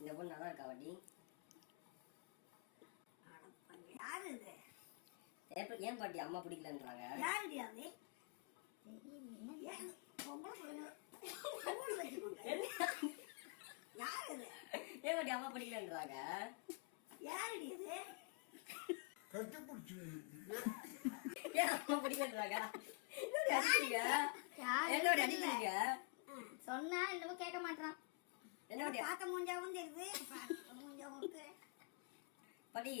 இந்த பொண்ணு நல்லா இருக்கா பாட்டி? யாரு இது? ஏன் பாட்டி அம்மா பிடிக்கலன்றாங்க? யாருடி அது? யாரு? ஏன் பாட்டி அம்மா பிடிக்கலன்றாங்க? யாருடி இது? கட்டிப்பிடிச்சு ஏன் அம்மா பிடிக்கலன்றாங்க? அடிக்கிறீங்க? என்னோட அடிக்கிறீங்க? சொன்னா இன்னமும் கேட்க மாட்டான். என்ன பாட்டி பார்த்த மூஞ்சாவும் தெரியுது, மூஞ்சாவும் இருக்கு. பாட்டி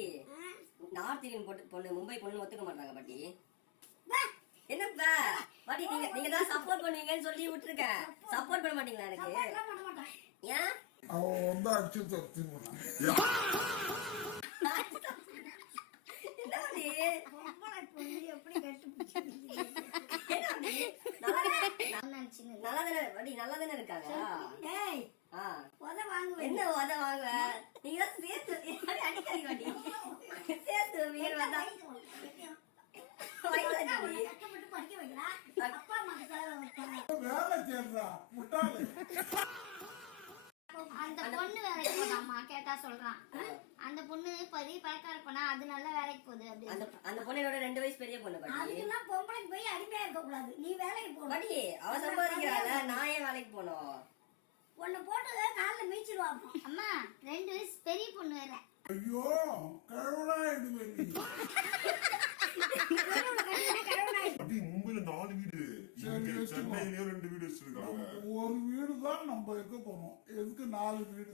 நார்த் இந்தியன் பொண்ணு மும்பை பொண்ணு ஒத்துக்க மாட்டாங்க பாட்டி. என்னப்பா பாட்டி நீங்க தான் சப்போர்ட் பண்ணுவீங்கன்னு சொல்லி விட்டுருக்கேன். சப்போர்ட் பண்ண மாட்டீங்களா எனக்கு? ஏன் அவன் வந்து அடிச்சு தத்தி எப்படி கட்டுப்பிடிச்சு நல்லா தானே இருக்காங்க. வாங்குவேன். என்ன உத வாங்குவ? நீங்க சேர்த்து அடிக்காதீங்க பாட்டி. சேர்த்து வீடு வந்தா கஷ்டப்பட்டு படிக்க வைக்கிறா. அப்பா அம்மாக்கு வேலை சேர்றா முட்டாளு. அந்த பொண்ணு வேலைக்கு போதாமா கேட்டா சொல்றான். அந்த பொண்ணு பெரிய பழக்கார பொண்ணா, அது நல்ல வேலைக்கு போகுது. அப்படி அந்த பொண்ணோட 2 வயசு பெரிய பொண்ணு பாட்டி. அதுக்கெல்லாம் பொம்பளைக்கு போய் அடிமையா இருக்க கூடாது. நீ வேலைக்கு போகணும் பாட்டி. அவ சம்பாதிக்கிறாள, நான் ஏன் வேலைக்கு போனோம்? உன்னை போட்டு காலில் மீச்சிடுவாங்க. அம்மா 2 வயசு பெரிய பொண்ணு வேற. ஐயோ கழுவனா எடுவேன். மும்பைல 4 வீடு, சென்னையிலயும் 2 வீடு வச்சிருக்காங்க. ஒரு வீடு தான் நம்ம இருக்க போறோம். எதுக்கு 4 வீடு?